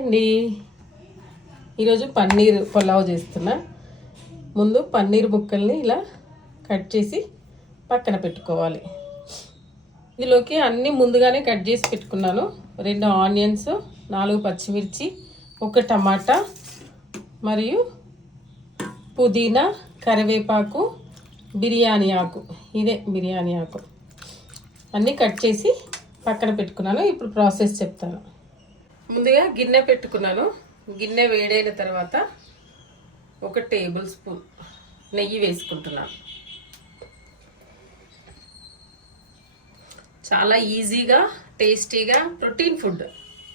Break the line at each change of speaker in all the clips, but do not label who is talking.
అండి ఈరోజు పన్నీర్ పులావ్ చేస్తున్నా. ముందు పన్నీర్ ముక్కల్ని ఇలా కట్ చేసి పక్కన పెట్టుకోవాలి. ఇందులోకి అన్నీ ముందుగానే కట్ చేసి పెట్టుకున్నాను. రెండు ఆనియన్స్ నాలుగు పచ్చిమిర్చి ఒక టమాటా మరియు పుదీనా కరివేపాకు బిర్యానీ ఆకు. ఇదే బిర్యానీ ఆకు. అన్నీ కట్ చేసి పక్కన పెట్టుకున్నాను. ఇప్పుడు ప్రాసెస్ చెప్తాను. ముందుగా గిన్నె పెట్టుకున్నాను. గిన్నె వేడైన తర్వాత ఒక టేబుల్ స్పూన్ నెయ్యి వేసుకుంటున్నాను. చాలా ఈజీగా టేస్టీగా ప్రోటీన్ ఫుడ్.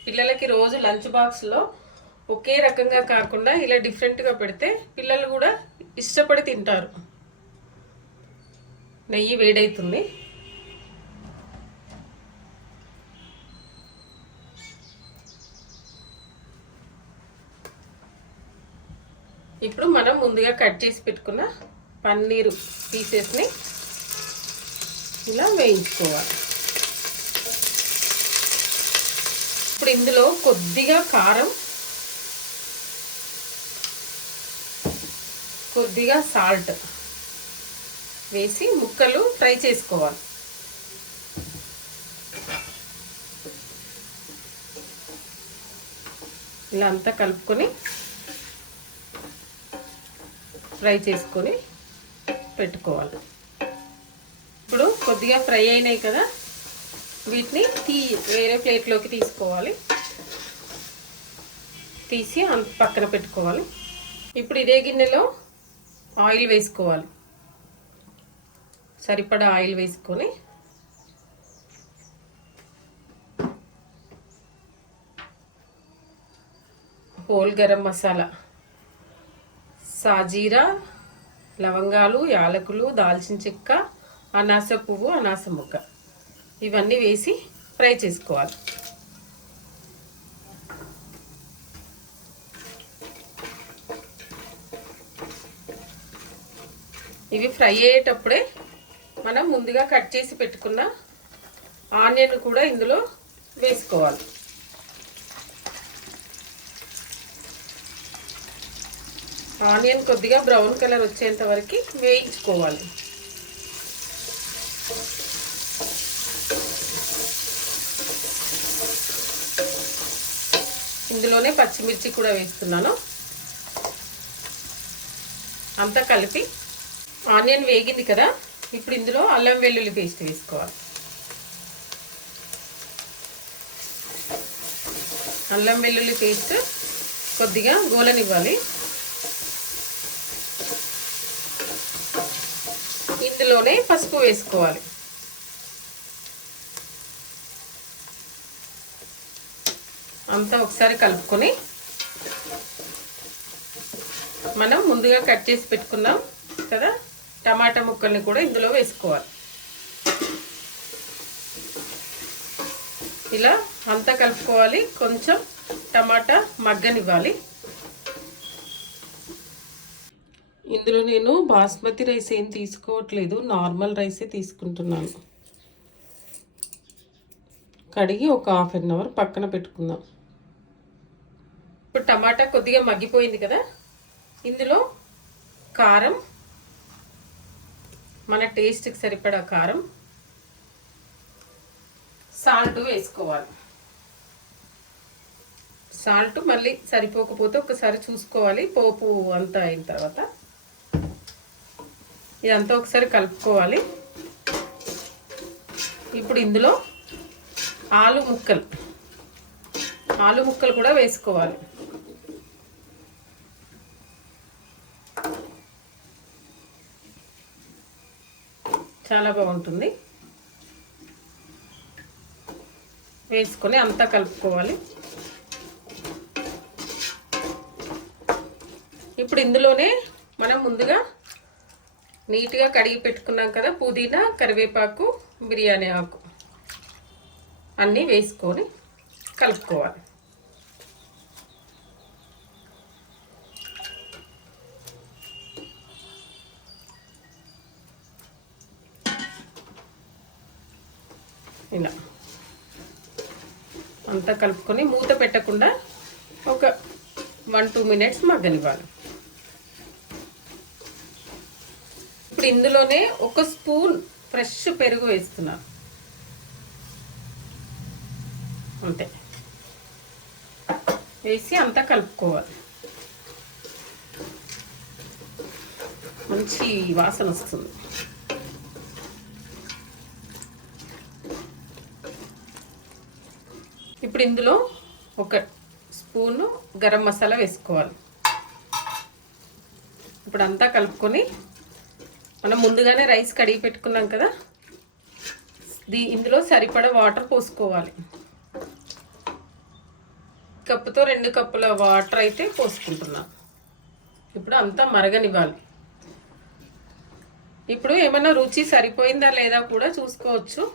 పిల్లలకి రోజు లంచ్ బాక్స్లో ఒకే రకంగా కాకుండా ఇలా డిఫరెంట్గా పెడితే పిల్లలు కూడా ఇష్టపడి తింటారు. నెయ్యి వేడవుతుంది ఇప్పుడు మనం ముందుగా కట్ చేసి పెట్టుకున్న పన్నీరు పీసెస్ని ఇలా వేయించుకోవాలి. ఇప్పుడు ఇందులో కొద్దిగా కారం కొద్దిగా సాల్ట్ వేసి ముక్కలు ఫ్రై చేసుకోవాలి. ఇలా అంతా కలుపుకొని ఫ్రై చేసుకొని పెట్టుకోవాలి. ఇప్పుడు కొద్దిగా ఫ్రై అయినాయి కదా వీటిని తీ వేరే ప్లేట్లోకి తీసుకోవాలి. తీసి అంత పక్కన పెట్టుకోవాలి. ఇప్పుడు ఇదే గిన్నెలో ఆయిల్ వేసుకోవాలి. సరిపడా ఆయిల్ వేసుకొని హోల్ గరం మసాలా సాజీరా లవంగాలు యాలకులు దాల్చిన చెక్క అనాస పువ్వు అనాస ముక్క ఇవన్నీ వేసి ఫ్రై చేసుకోవాలి. ఇవి ఫ్రై అయ్యేటప్పుడే మనం ముందుగా కట్ చేసి పెట్టుకున్న ఆనియన్ కూడా ఇందులో వేసుకోవాలి. ఆనియన్ కొద్దిగా బ్రౌన్ కలర్ వచ్చేంత వరకు వేయించుకోవాలి. ఇందులోనే పచ్చిమిర్చి కూడా వేస్తున్నాను. అంతా కలిపి ఆనియన్ వేగింది కదా ఇప్పుడు ఇందులో అల్లం వెల్లుల్లి పేస్ట్ వేసుకోవాలి. అల్లం వెల్లుల్లి పేస్ట్ కొద్దిగా గోలనివ్వాలి. ఇందులోనే పసుపు వేసుకోవాలి. అంతా ఒకసారి కలుపుకొని మనం ముందుగా కట్ చేసి పెట్టుకున్నాం కదా టమాటా ముక్కల్ని కూడా ఇందులో వేసుకోవాలి. ఇలా అంతా కలుపుకోవాలి కొంచెం టమాటా మగ్గనివ్వాలి. ఇందులో నేను బాస్మతి రైస్ ఏం తీసుకోవట్లేదు నార్మల్ రైసే తీసుకుంటున్నాను. కడిగి ఒక హాఫ్ అన్ అవర్ పక్కన పెట్టుకుందాం. ఇప్పుడు టమాటా కొద్దిగా మగ్గిపోయింది కదా ఇందులో కారం మన టేస్ట్కి సరిపడా కారం సాల్ట్ వేసుకోవాలి. సాల్ట్ మళ్ళీ సరిపోకపోతే ఒకసారి చూసుకోవాలి పోపు అంతా అయిన తర్వాత. ఇదంతా ఒకసారి కలుపుకోవాలి. ఇప్పుడు ఇందులో ఆలు ముక్కలు. ఆలు ముక్కలు కూడా వేసుకోవాలి. చాలా బాగుంటుంది. వేసుకొని అంతా కలుపుకోవాలి. ఇప్పుడు ఇందులోనే మనం ముందుగా నీట్గా కడిగి పెట్టుకున్నాం కదా పుదీనా కరివేపాకు బిర్యానీ ఆకు. అన్నీ వేసుకొని కలుపుకోవాలి. ఇలా. అంతా కలుపుకొని మూత పెట్టకుండా ఒక వన్ టూ మినిట్స్ మగ్గనివ్వాలి. ఇప్పుడు ఇందులోనే ఒక స్పూన్ ఫ్రెష్ పెరుగు వేస్తున్నాను అంతే. వేసి అంతా కలుపుకోవాలి. మంచి వాసన వస్తుంది. ఇప్పుడు ఇందులో ఒక స్పూను గరం మసాలా వేసుకోవాలి. ఇప్పుడు అంతా కలుపుకొని మనం ముందుగానే రైస్ కడిగి పెట్టుకున్నాం కదా? దీ ఇందులో సరిపడ వాటర్ పోసుకోవాలి. కప్పుతో రెండు కప్పుల వాటర్ అయితే పోసుకుంటున్నాం. ఇప్పుడు అంతా మరగనివ్వాలి. ఇప్పుడు ఏమైనా రుచి సరిపోయిందా లేదా కూడా చూసుకోవచ్చు.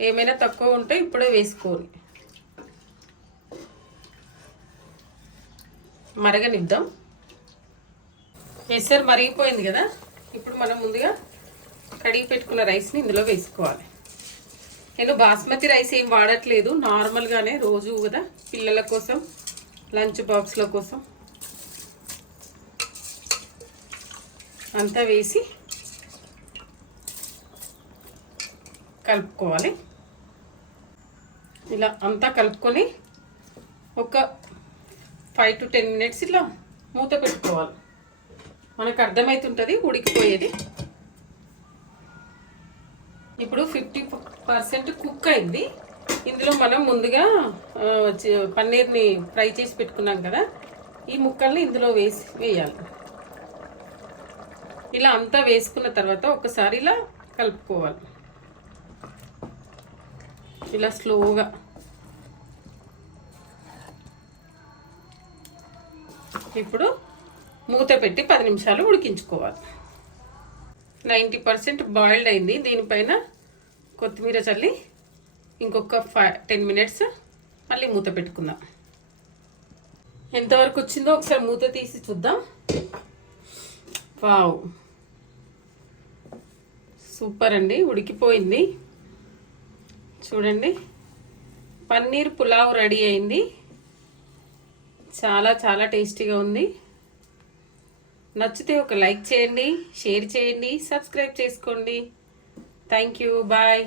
ఏమైనా తక్కువ ఉంటే ఇప్పుడే వేసుకోవాలి మరగనిద్దాం. ఎసరు మరిగిపోయింది కదా? ఇప్పుడు మనం ముందుగా కడిగి పెట్టుకున్న రైస్ని ఇందులో వేసుకోవాలి. నేను బాస్మతి రైస్ ఏం వాడట్లేదు. నార్మల్గానే రోజు కదా పిల్లల కోసం లంచ్ బాక్స్ల కోసం. అంతా వేసి కలుపుకోవాలి. ఇలా అంతా కలుపుకొని ఒక ఫైవ్ టు టెన్ మినిట్స్ ఇట్లా మూత పెట్టుకోవాలి. మనకు అర్థమవుతుంటుంది ఉడికిపోయేది. ఇప్పుడు ఫిఫ్టీ పర్సెంట్ కుక్ అయింది. ఇందులో మనం ముందుగా పన్నీర్ని ఫ్రై చేసి పెట్టుకున్నాం కదా ఈ ముక్కల్ని ఇందులో వేసి వేయాలి. ఇలా అంతా వేసుకున్న తర్వాత ఒకసారి ఇలా కలుపుకోవాలి. ఇలా స్లోగా. ఇప్పుడు మూత పెట్టి పది నిమిషాలు ఉడికించుకోవాలి. నైంటీ పర్సెంట్ బాయిల్డ్ అయింది. దీనిపైన కొత్తిమీర చల్లి ఇంకొక ఫైవ్ టెన్ మినిట్స్ మళ్ళీ మూత పెట్టుకుందాం. ఎంతవరకు వచ్చిందో ఒకసారి మూత తీసి చూద్దాం. వావ్. సూపర్ అండి. ఉడికిపోయింది. చూడండి. పన్నీర్ పులావ్ రెడీ అయింది. చాలా చాలా టేస్టీగా ఉంది. నచ్చితే ఒక లైక్ చేయండి షేర్ చేయండి సబ్స్క్రైబ్ చేసుకోండి. Thank you bye